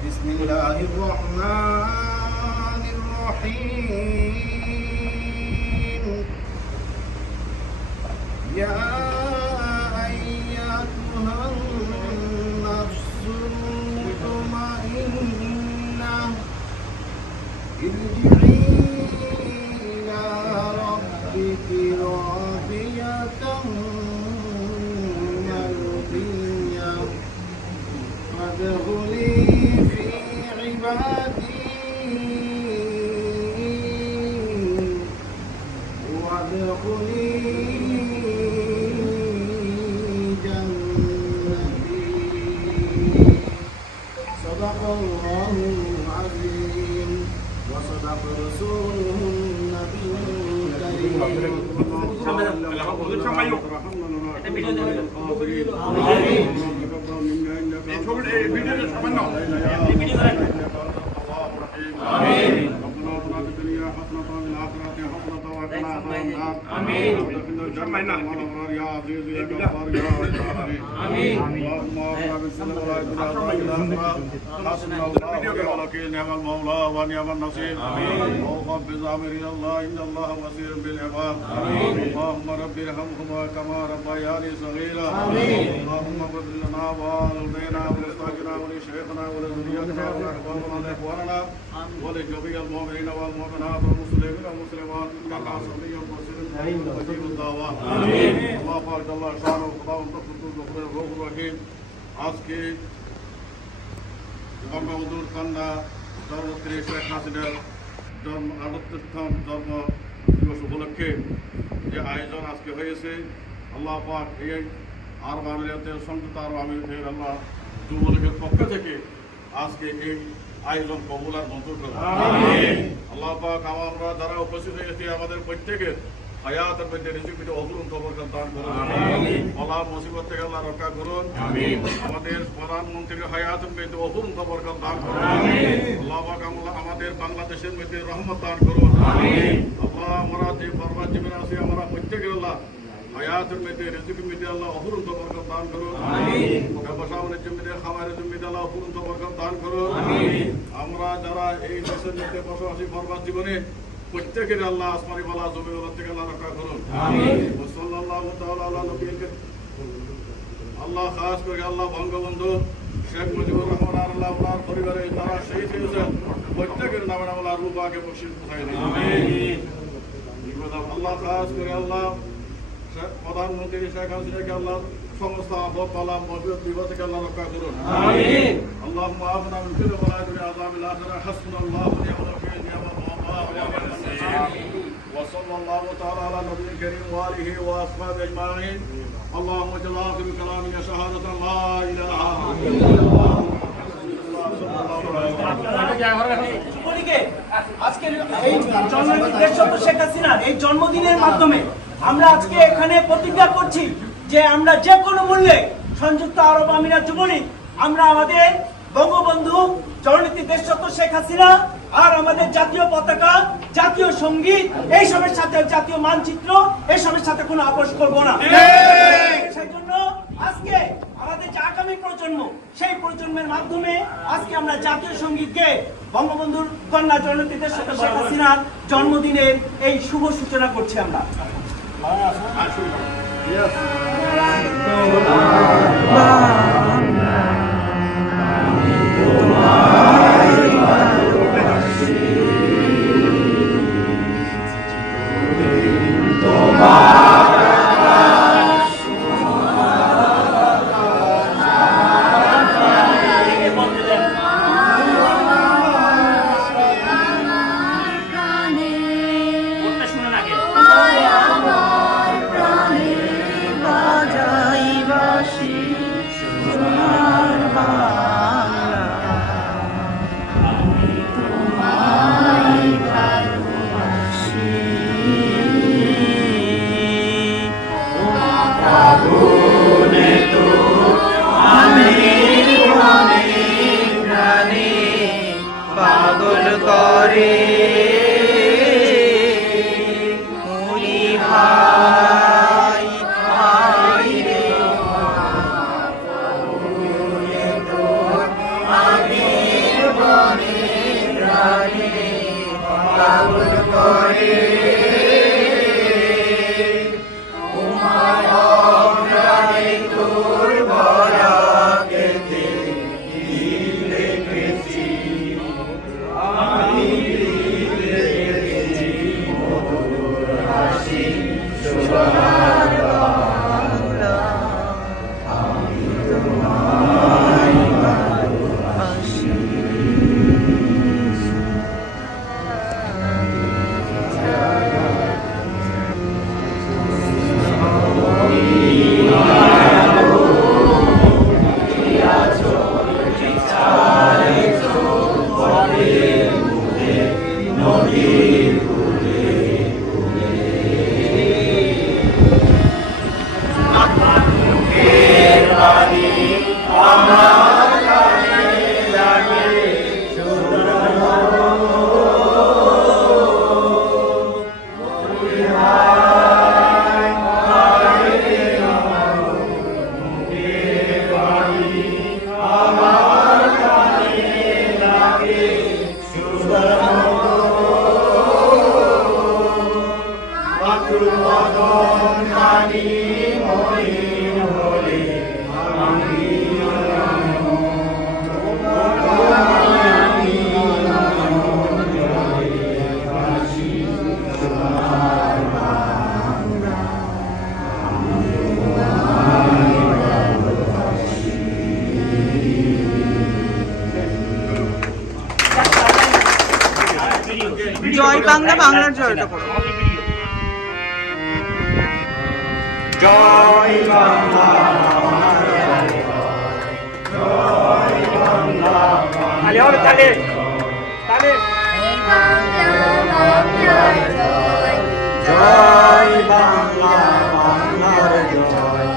বিসমিল্লাহির রহমানির রহিম। ইয়া আইয়াতুহান নাফসুল মুতমাইন্নাহ ইরজিই ইলা রাব্বিকি রাদিয়াতাম মারদিয়াহ ফadkhuli fi ibadi wadkhuli jannati. Sadaqallahul azim wa sadaqa rasuluhun nabiyyul karim. اللهم رب ارحمهما كما ربياني صغيرا. اللهم اغفر لنا ولوالدينا ولأزواجنا ولشيخنا ولذريتنا ولأحبابنا ولإخواننا ولجميع المؤمنين والمؤمنات والمسلمين والمسلمات كما سمي المرسلين ومجيب الدعوات. الله بارك الله شانه وقضاه القدوس الغفور الرحيم. আজকে বঙ্গবন্ধুর কন্যা জন্মত্রী শেখ হাসিনার 38তম জন্ম দিবস উপলক্ষে যে আয়োজন আজকে হয়েছে, আল্লাহ পাক এই আরব আমিরাতের সংযুক্ত আরব আমিরাতের আল্লাহ যুবলীগের পক্ষ থেকে আজকে এই আয়োজন কবুল আর মঞ্জুর করুন। আল্লাহ পাক আমরা যারা উপস্থিত হয়েছি আমাদের প্রত্যেকের হায়াতের মধ্যে রিজিকে অপূর্ণ বরকত দান করুন। বলা মুসিবত থেকে আল্লাহ রক্ষা করুন। আমাদের প্রধানমন্ত্রীর হায়াতের মধ্যে অপূর্ণ বরকত দান করুন। আল্লাহ পাক আমাদের বাংলাদেশের মধ্যে রহমত দান করুন। আল্লাহ আমরা যে বরবাদ জীবনে আছি আমরা প্রত্যেকের আল্লাহ হায়াতের মধ্যে রিজিকের মধ্যে আল্লাহ অপূর্ণ বরকত দান করুন। ব্যবসা বাণিজ্যের মধ্যে খাবারের মধ্যে আল্লাহ অপূর্ণ বরকত দান করুন। আমরা যারা এই দেশের মধ্যে বসবাসী বরবাদ জীবনে প্রত্যেকের আল্লাহ আসমানি বালা জমি বালা থেকে আল্লাহ রক্ষা করুন। সাল্লাল্লাহু তাআলা আলা নবিয়িল কারীম। আল্লাহ খাস করে আল্লাহ বঙ্গবন্ধু শেখ মুজিবুর রহমান আল্লাহ ওনার পরিবারে যারা শহীদ হয়েছেন প্রত্যেকের নামে আল্লাহ রূপাকে বখশিশ পৌঁছায় দিন। আল্লাহ খাস করে আল্লাহ প্রধানমন্ত্রী শেখ হাসিনাকে আল্লাহ সমস্ত আপদ বালা মুসিবত বিপদ থেকে আল্লাহ রক্ষা করুন। আল্লাহুম্মা আফনা মিন কুল্লি বালাইন ওয়া আযাবিল আখিরাহ হাসবুনাল্লাহু ওয়া নি'মাল ওয়াকিল নি'মাল وصلى الله تعالى على نبي الكريم وآله وأصحابه أجمعين. اللهم اجعل آخر كلامنا شهادة لا إله إلا الله. আজকের এই শেখ হাসিনার এই জন্মদিনের মাধ্যমে আমরা আজকে এখানে প্রতিজ্ঞা করছি যে আমরা যে কোনো মূল্যে সংযুক্ত আরব আমিরাত যুবলীগ আমরা আমাদের বঙ্গবন্ধু জননেত্রী দেশরত্ন শেখ হাসিনা আর আমাদের জাতীয় পতাকা, জাতীয় সঙ্গীত, এইসবের সাথে জাতীয় মানচিত্র, এইসবের সাথে কোনো আপোষ করব না। সেই জন্য আজকে আমাদের যে আগামী প্রজন্ম, সেই প্রজন্মের মাধ্যমে আজকে আমরা জাতীয় সঙ্গীতকে বঙ্গবন্ধুর কন্যা জননেত্রী দেশরত্ন শেখ হাসিনার জন্মদিনের এই শুভ সূচনা করছি আমরা। জয় বাংলা, বাংলার জয়টা করো। জয় বাংলা, তালে জয় বাংলা, বাংলার জয়। জয় বাংলা, বাংলার জয়।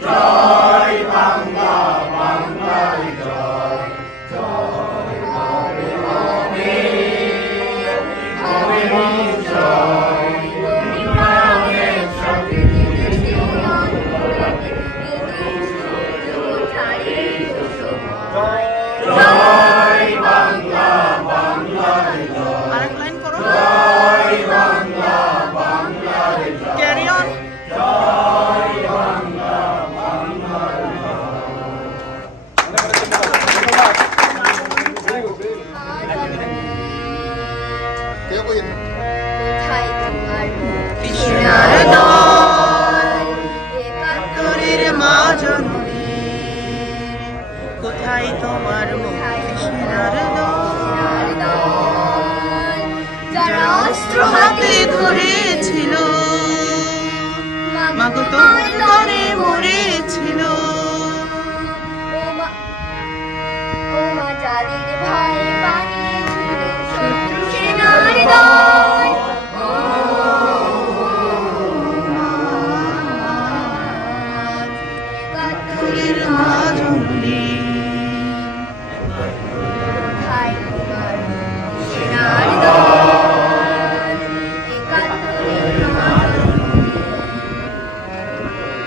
জয় বাংলা, বাংলার জয়। জয় হবে হবে হবে নিশ্চয়। প্রাণের সাথে জয় বাংলা, বাংলার জয়। আরেক লাইন করো। জয় বাংলা, বাংলার জয়। Carry on. জয় বাংলা, বাংলার কোথায় তোমার কৃষ্ণার দল, একাত্তরের মা জননী, কোথায় তোমার মুখ কৃষ্ণার দল, যারা অস্ত্র হাতে ধরেছিল, মাগো তোমার তরে মরেছিল। ও মা যাদের ভাই বানিয়েছিল শত্রু সেনার দল, একাত্তরের মা জননী, কোথায় তোমার সেনার দল, একাত্তরের মা জননী,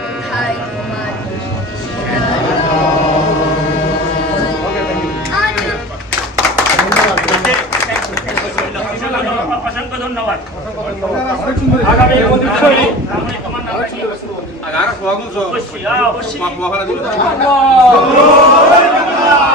কোথায় তোমার সেনার দল। অসংখ্য ধন্যবাদ।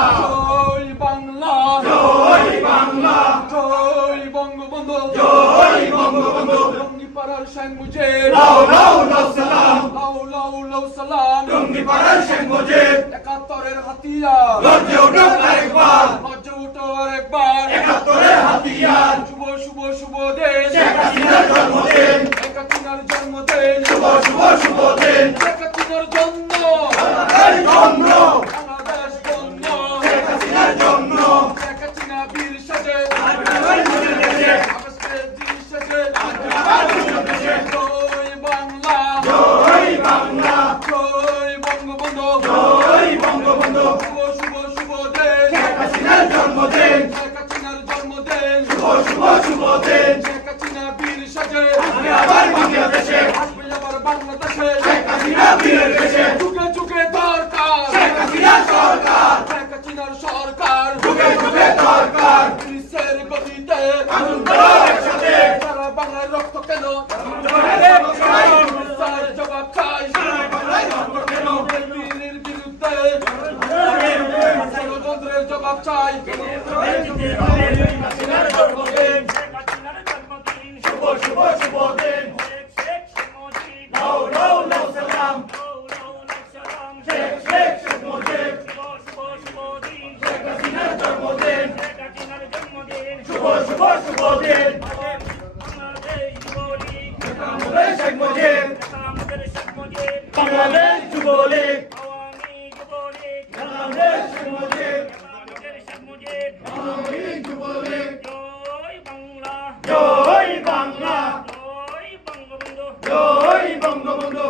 জয় বাংলা, জয় বাংলা, জয় বঙ্গবন্ধু, জয় বঙ্গবন্ধু। টঙ্গিপাড়ার শেখ মুজিব, লাউ লাউ লাউ সালাম, লাউ লাউ লাউ সালাম। টঙ্গিপাড়ার শেখ মুজিব, একাত্তরের হাতিয়ার, লজ্জে ওঠো আরেকবার, লজ্জে ওঠো আরেকবার। একাত্তরের হাতিয়ার, শুভ শুভ শুভ দিন, শেখ হাসিনার জন্মদিন, শেখ হাসিনার জন্মদিন, শুভ শুভ শুভ দিন। শেখ হাসিনার জন্য, বাংলাদেশ জন্য, বাংলাদেশ জন্য, শেখ হাসিনার জন্য। শেখ হাসিনা বীর সাজে, আকাশের দিন সাজে, জয় বাংলা, জয় বাংলা, জয় বঙ্গবন্ধু, জয় বঙ্গবন্ধু। শুভ শুভ শুভ দিন, শেখ হাসিনার জন্মদিন। শুভ দিন শেখ হাসিনা বীর সাজে আজকে আবার বাংলাদেশে আসবে আবার বাংলাদেশে শেখ হাসিনা বীরের দেশে যুগে যুগে দরকার শেখ হাসিনা সরকার শেখ হাসিনার সরকার যুগে যুগে দরকার পুলিশের গতিতে আগুন ধরো একসাথে সারা বাংলার রক্ত কেন চাই পুলিশের জবাব চাই বাংলায় রক্ত কেন বীরের বিরুদ্ধে ষড়যন্ত্রের জবাব চাই হাসিনার জন্মদিন শুভ শুভ শুভ দিন নাও নাও নাও সালাম শেখ শেখ শেখ মুজিব শেখ হাসিনার জন্মদিন শুভ শুভ শুভ দিন বাংলাদেশ শেখ মুজিব বাংলাদেশ যুবলীগ বাংলাদেশ শেখ মুজিব বাংলাদেশ যুবলীগ জয় বাংলা জয় বঙ্গবন্ধু